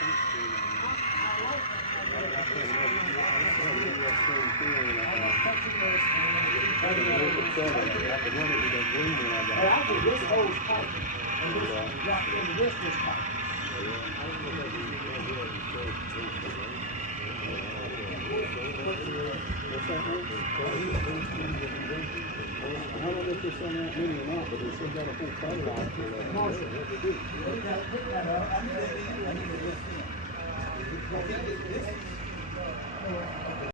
This hole's tight, and this drop into this was tight. I don't know if it's on that many or not, but they still got a full title out for that. Marshall, pick that up. I need to